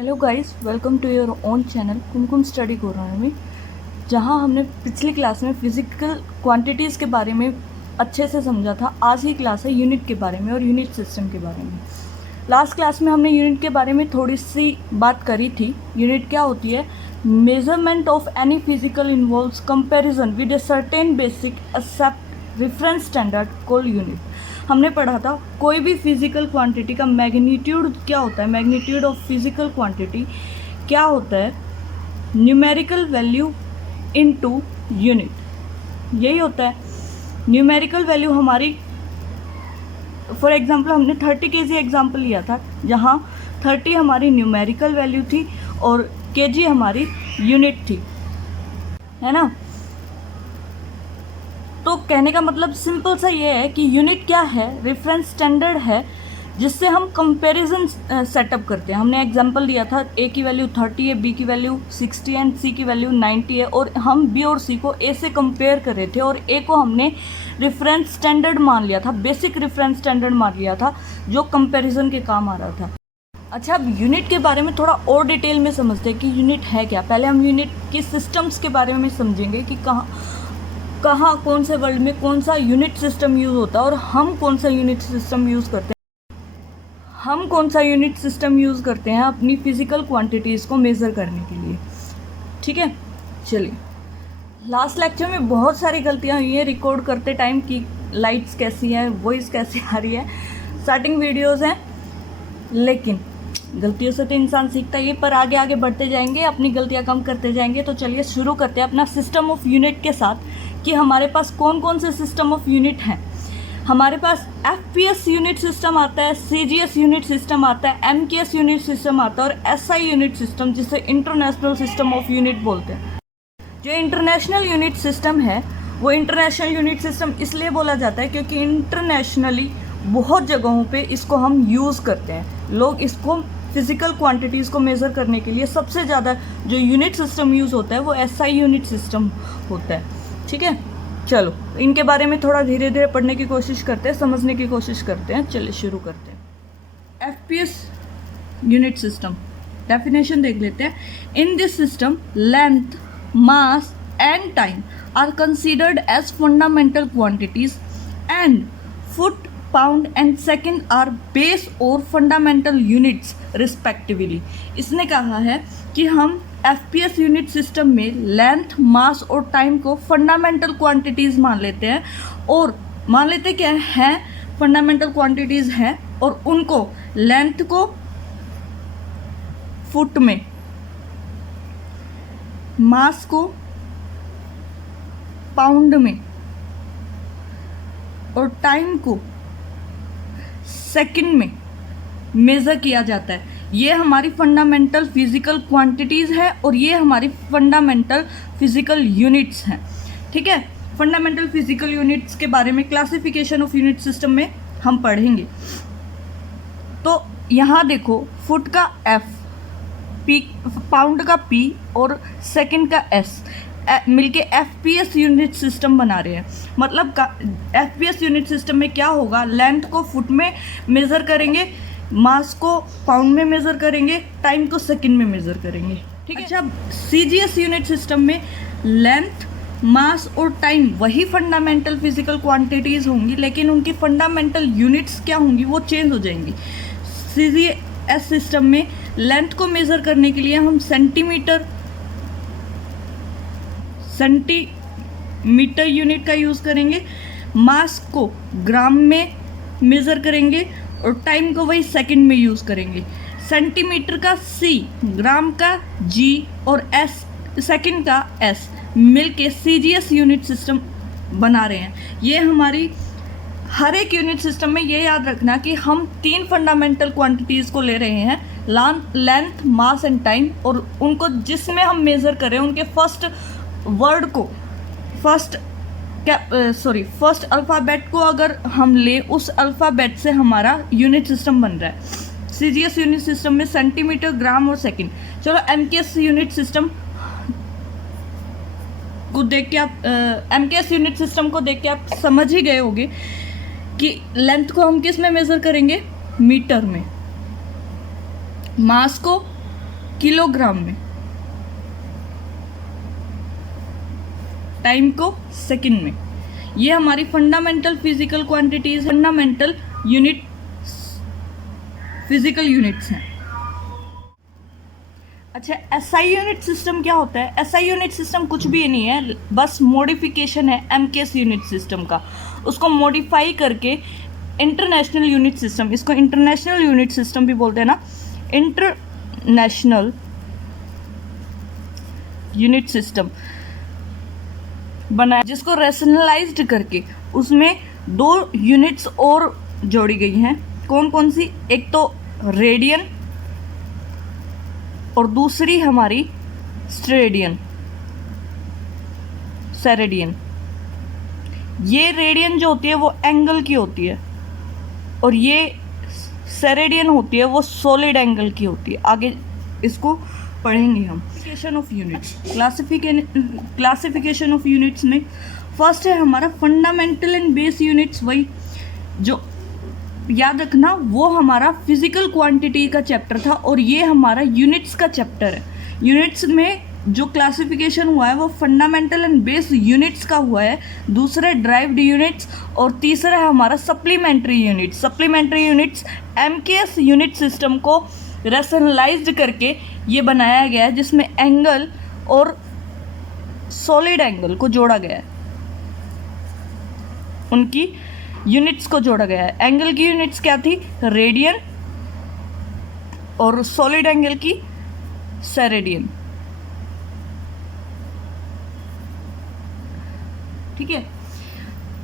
Hello guys, welcome to your own channel Kumkum study कोरोनॉमी, जहां हमने पिछली क्लास में फिजिकल क्वांटिटीज़ के बारे में अच्छे से समझा था। आज की क्लास है यूनिट के बारे में और यूनिट सिस्टम के बारे में। लास्ट क्लास में हमने यूनिट के बारे में थोड़ी सी बात करी थी। यूनिट क्या होती है? Measurement of any physical involves comparison with a certain basic accept reference standard called unit. हमने पढ़ा था कोई भी फिजिकल क्वांटिटी का मैग्नीट्यूड क्या होता है। मैग्नीट्यूड ऑफ फिजिकल क्वांटिटी क्या होता है? न्यूमेरिकल वैल्यू इनटू यूनिट, यही होता है। न्यूमेरिकल वैल्यू हमारी, फॉर एग्जांपल हमने 30 kg एग्जांपल लिया था, जहाँ 30 हमारी न्यूमेरिकल वैल्यू थी और kg हमारी यूनिट थी, है ना। तो कहने का मतलब सिंपल सा ये है कि यूनिट क्या है? रेफरेंस स्टैंडर्ड है जिससे हम कंपैरिजन सेटअप करते हैं। हमने एग्जांपल दिया था ए की वैल्यू 30 है, बी की वैल्यू 60 है, सी की वैल्यू 90 है, और हम बी और सी को ए से कंपेयर कर रहे थे और ए को हमने रेफरेंस स्टैंडर्ड मान लिया था, बेसिक रेफरेंस स्टैंडर्ड मान लिया था जो कंपेरिजन के काम आ रहा था। अच्छा, अब यूनिट के बारे में थोड़ा और डिटेल में समझते हैं कि यूनिट है क्या। पहले हम यूनिट की सिस्टम्स के बारे में समझेंगे कि कहाँ कौन से वर्ल्ड में कौन सा यूनिट सिस्टम यूज़ होता है और हम कौन सा यूनिट सिस्टम यूज़ करते हैं। हम कौन सा यूनिट सिस्टम यूज़ करते हैं अपनी फिजिकल क्वांटिटीज़ को मेज़र करने के लिए। ठीक है, चलिए। लास्ट लेक्चर में बहुत सारी गलतियाँ हुई हैं रिकॉर्ड करते टाइम की। लाइट्स कैसी है, वॉइस कैसी आ रही है, स्टार्टिंग वीडियोज़ हैं, लेकिन गलतियों से तो इंसान सीखता ही है। पर आगे आगे बढ़ते जाएंगे, अपनी गलतियाँ कम करते जाएंगे। तो चलिए शुरू करते हैं अपना सिस्टम ऑफ यूनिट के साथ कि हमारे पास कौन कौन से सिस्टम ऑफ यूनिट हैं। हमारे पास FPS यूनिट सिस्टम आता है, CGS यूनिट सिस्टम आता है, MKS यूनिट सिस्टम आता है और SI यूनिट सिस्टम, जिसे इंटरनेशनल सिस्टम ऑफ यूनिट बोलते हैं। जो इंटरनेशनल यूनिट सिस्टम है वो इंटरनेशनल यूनिट सिस्टम इसलिए बोला जाता है क्योंकि इंटरनेशनली बहुत जगहों पे इसको हम यूज़ करते हैं। लोग इसको फिजिकल क्वांटिटीज़ को मेज़र करने के लिए सबसे ज़्यादा जो यूनिट सिस्टम यूज़ होता है वो SI यूनिट सिस्टम होता है। ठीक है, चलो इनके बारे में थोड़ा धीरे धीरे पढ़ने की कोशिश करते हैं, समझने की कोशिश करते हैं। चलिए शुरू करते हैं। FPS यूनिट सिस्टम डेफिनेशन देख लेते हैं। In this system length, mass and time are considered as fundamental quantities and foot, pound and second are base और फंडामेंटल यूनिट्स रिस्पेक्टिवली। इसने कहा है कि हम FPS यूनिट सिस्टम में लेंथ, मास और टाइम को फंडामेंटल क्वांटिटीज़ मान लेते हैं, और मान लेते क्या हैं? फंडामेंटल क्वांटिटीज़ हैं, और उनको लेंथ को फुट में, मास को पाउंड में और टाइम को सेकंड में मेज़र किया जाता है। ये हमारी फंडामेंटल फिजिकल क्वांटिटीज़ है और ये हमारी फंडामेंटल फिजिकल यूनिट्स हैं। ठीक है, फंडामेंटल फिजिकल यूनिट्स के बारे में क्लासिफिकेशन ऑफ यूनिट सिस्टम में हम पढ़ेंगे। तो यहाँ देखो, फुट का F, पी, पाउंड का P और सेकंड का S मिलके FPS यूनिट सिस्टम बना रहे हैं। मतलब FPS यूनिट सिस्टम में क्या होगा? लेंथ को फुट में मेज़र करेंगे, मास को पाउंड में मेज़र करेंगे, टाइम को सेकंड में मेज़र करेंगे। ठीक है। अच्छा, CGS यूनिट सिस्टम में लेंथ, मास और टाइम वही फंडामेंटल फिजिकल क्वांटिटीज़ होंगी, लेकिन उनकी फंडामेंटल यूनिट्स क्या होंगी वो चेंज हो जाएंगी। CGS सिस्टम में लेंथ को मेज़र करने के लिए हम सेंटीमीटर यूनिट का यूज़ करेंगे, मास को ग्राम में मेज़र करेंगे और टाइम को वही सेकंड में यूज़ करेंगे। सेंटीमीटर का C, ग्राम का G और S, सेकंड का S मिलके CGS यूनिट सिस्टम बना रहे हैं। ये हमारी हर एक यूनिट सिस्टम में ये याद रखना कि हम 3 फंडामेंटल क्वांटिटीज़ को ले रहे हैं, लेंथ, मास एंड टाइम, और उनको जिसमें हम मेज़र करें उनके फर्स्ट वर्ड को, फर्स्ट अल्फ़ाबेट को अगर हम ले, उस अल्फ़ाबेट से हमारा यूनिट सिस्टम बन रहा है। CGS यूनिट सिस्टम में सेंटीमीटर, ग्राम और सेकंड। चलो MKS यूनिट सिस्टम को देख के आप MKS यूनिट सिस्टम को देख के आप समझ ही गए होंगे कि लेंथ को हम किस में मेज़र करेंगे? मीटर में, मास को किलोग्राम में, टाइम को सेकंड में। ये हमारी fundamental physical quantities, fundamental unit, physical units हैं। अच्छा, एसआई यूनिट सिस्टम क्या होता है? एसआई यूनिट सिस्टम कुछ भी नहीं है, बस मॉडिफिकेशन है एमकेएस यूनिट सिस्टम का। उसको मॉडिफाई करके इंटरनेशनल यूनिट सिस्टम, इसको इंटरनेशनल यूनिट सिस्टम भी बोलते हैं ना, इंटरनेशनल यूनिट सिस्टम बनाया, जिसको रैशनलाइज्ड करके उसमें 2 यूनिट्स और जोड़ी गई हैं। कौन कौन सी? एक तो रेडियन और दूसरी हमारी स्टेरेडियन, सेरेडियन। ये रेडियन जो होती है वो एंगल की होती है और ये सेरेडियन होती है वो सॉलिड एंगल की होती है। आगे इसको पढ़ेंगे हम। Classification of units, classification of units में फर्स्ट है हमारा फंडामेंटल एंड बेस यूनिट्स। वही जो याद रखना, वो हमारा फिजिकल क्वांटिटी का चैप्टर था और ये हमारा यूनिट्स का चैप्टर है। यूनिट्स में जो क्लासिफिकेशन हुआ है वो फंडामेंटल एंड बेस यूनिट्स का हुआ है, दूसरा ड्राइव्ड यूनिट्स और तीसरा है हमारा supplementary units. Supplementary units MKS unit system को रैशनलाइज्ड करके ये बनाया गया है, जिसमें एंगल और सॉलिड एंगल को जोड़ा गया है, उनकी यूनिट्स को जोड़ा गया है। एंगल की यूनिट्स क्या थी? रेडियन, और सॉलिड एंगल की सेरेडियन। ठीक है।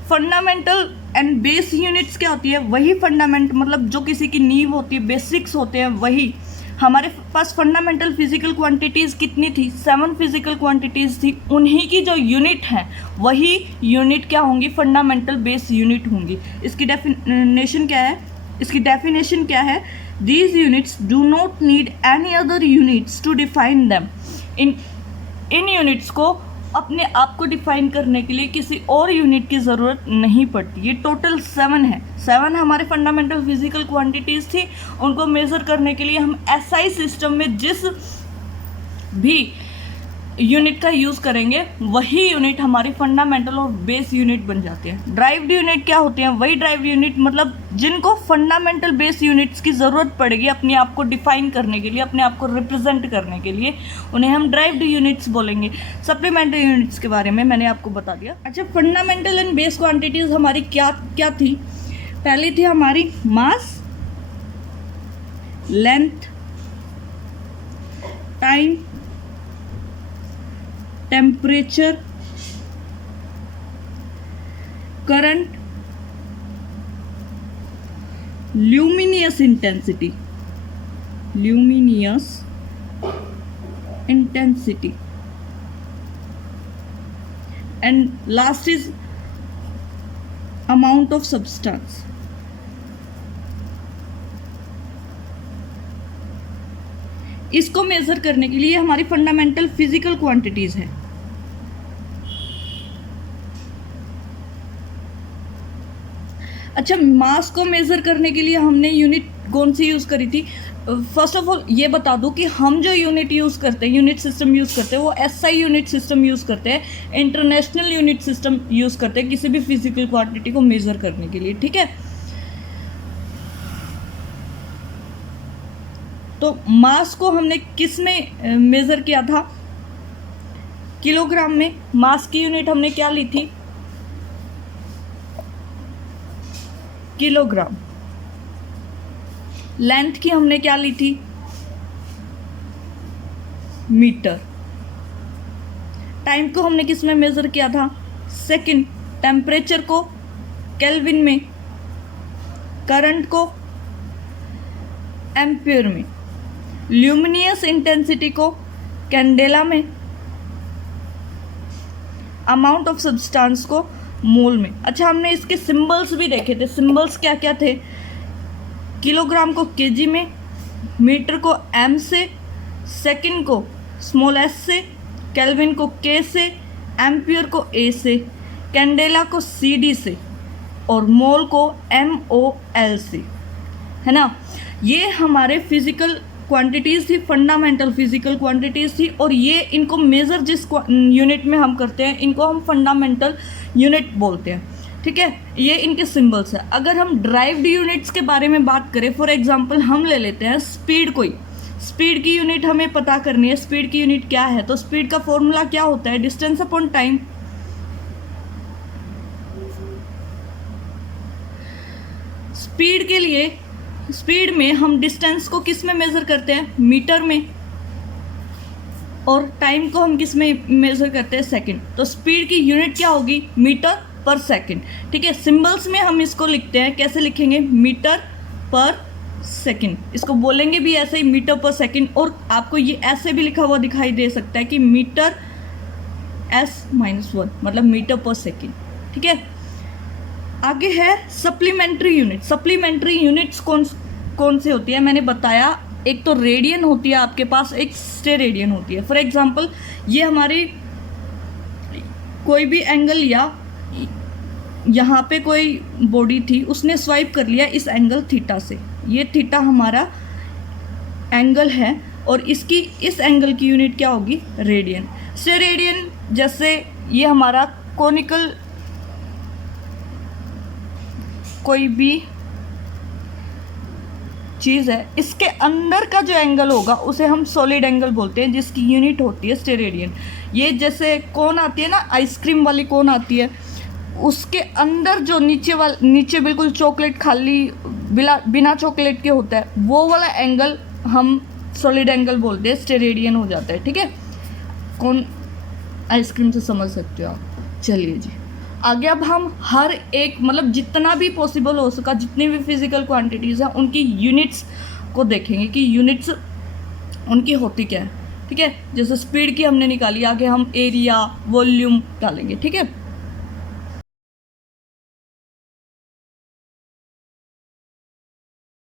फंडामेंटल एंड बेस यूनिट्स क्या होती है? वही फंडामेंट, मतलब जो किसी की नींव होती है, बेसिक्स होते हैं, वही। हमारे पास फंडामेंटल फिजिकल क्वांटिटीज कितनी थी? 7 फिजिकल क्वांटिटीज थी। उन्हीं की जो यूनिट है वही यूनिट क्या होंगी? फंडामेंटल बेस यूनिट होंगी। इसकी डेफिनेशन क्या है? इसकी डेफिनेशन क्या है? These units do not need any other units to define them. इन यूनिट्स को अपने आप को डिफाइन करने के लिए किसी और यूनिट की ज़रूरत नहीं पड़ती। ये टोटल 7 है। 7 हमारे फंडामेंटल फिजिकल क्वांटिटीज़ थी। उनको मेज़र करने के लिए हम एसआई सिस्टम में जिस भी यूनिट का यूज़ करेंगे वही यूनिट हमारी फंडामेंटल और बेस यूनिट बन जाते हैं। ड्राइव्ड यूनिट क्या होते हैं? वही ड्राइव्ड यूनिट, मतलब जिनको फंडामेंटल बेस यूनिट्स की ज़रूरत पड़ेगी अपने आप को डिफाइन करने के लिए, अपने आप को रिप्रेजेंट करने के लिए, उन्हें हम ड्राइव्ड यूनिट्स बोलेंगे। सप्लीमेंट्री यूनिट्स के बारे में मैंने आपको बता दिया। अच्छा, फंडामेंटल एंड बेस क्वान्टिटीज़ हमारी क्या क्या थी? पहली थी हमारी mass, length, time, temperature, current, luminous intensity, and last is amount of substance. इसको मेजर करने के लिए हमारी फंडामेंटल फिजिकल क्वांटिटीज है। अच्छा, मास को मेजर करने के लिए हमने यूनिट कौन सी यूज करी थी? फर्स्ट ऑफ ऑल ये बता दूं कि हम जो यूनिट यूज करते हैं, यूनिट सिस्टम यूज करते हैं, वो एसआई यूनिट सिस्टम यूज करते हैं, इंटरनेशनल यूनिट सिस्टम यूज करते हैं किसी भी फिजिकल क्वांटिटी को मेजर करने के लिए। ठीक है। तो मास को हमने किस में मेज़र किया था? किलोग्राम में। मास की यूनिट हमने क्या ली थी? किलोग्राम। लेंथ की हमने क्या ली थी? मीटर। टाइम को हमने किस में मेज़र किया था? सेकंड। टेम्परेचर को केल्विन में, करंट को एम्पियर में, ल्यूमिनियस इंटेंसिटी को कैंडेला में, अमाउंट ऑफ सब्सटेंस को मोल में। अच्छा, हमने इसके सिंबल्स भी देखे थे। सिंबल्स क्या क्या थे? किलोग्राम को केजी में, मीटर को एम से, सेकंड को स्मॉल एस से, केल्विन को के से, एम्पियर को ए से, कैंडेला को सी डी से और मोल को MOL से, है ना। ये हमारे फिजिकल क्वांटिटीज़ थी फंडामेंटल फिजिकल क्वांटिटीज़ थी, और ये इनको मेज़र जिस यूनिट में हम करते हैं इनको हम फंडामेंटल यूनिट बोलते हैं, ठीक है। ये इनके सिंबल्स है। अगर हम ड्राइव्ड यूनिट्स के बारे में बात करें, फॉर एग्जांपल हम ले लेते हैं स्पीड। कोई स्पीड की यूनिट हमें पता करनी है, स्पीड की यूनिट क्या है, तो स्पीड का फॉर्मूला क्या होता है, डिस्टेंस अपॉन टाइम। स्पीड के लिए, स्पीड में हम डिस्टेंस को किस में मेज़र करते हैं, मीटर में, और टाइम को हम किस में मेज़र करते हैं, सेकंड। तो स्पीड की यूनिट क्या होगी, मीटर पर सेकंड, ठीक है। सिंबल्स में हम इसको लिखते हैं, कैसे लिखेंगे, मीटर पर सेकंड। इसको बोलेंगे भी ऐसे ही, मीटर पर सेकंड, और आपको ये ऐसे भी लिखा हुआ दिखाई दे सकता है कि मीटर S-1 मतलब मीटर पर सेकंड, ठीक है। आगे है सप्लीमेंट्री यूनिट। सप्लीमेंट्री यूनिट्स कौन से होती है, मैंने बताया, एक तो रेडियन होती है आपके पास, एक स्टेरेडियन होती है। फॉर एग्जांपल ये हमारी कोई भी एंगल, या यहाँ पे कोई बॉडी थी, उसने स्वाइप कर लिया इस एंगल थीटा से, ये थीटा हमारा एंगल है, और इसकी इस एंगल की यूनिट क्या होगी, रेडियन। स्टेरेडियन जैसे ये हमारा कोनिकल कोई भी चीज़ है, इसके अंदर का जो एंगल होगा उसे हम सॉलिड एंगल बोलते हैं, जिसकी यूनिट होती है स्टेरेडियन। ये जैसे कोन आती है ना, आइसक्रीम वाली कोन आती है, उसके अंदर जो नीचे बिल्कुल चॉकलेट खाली बिना चॉकलेट के होता है, वो वाला एंगल हम सॉलिड एंगल बोलते हैं, स्टेरेडियन हो जाता है, ठीक है। कौन आइसक्रीम से समझ सकते हो आप। चलिए जी आगे, अब हम हर एक मतलब जितना भी पॉसिबल हो सका, जितनी भी फिजिकल क्वांटिटीज़ हैं उनकी यूनिट्स को देखेंगे कि यूनिट्स उनकी होती क्या है, ठीक है। जैसे स्पीड की हमने निकाली, आगे हम एरिया वॉल्यूम डालेंगे, ठीक है।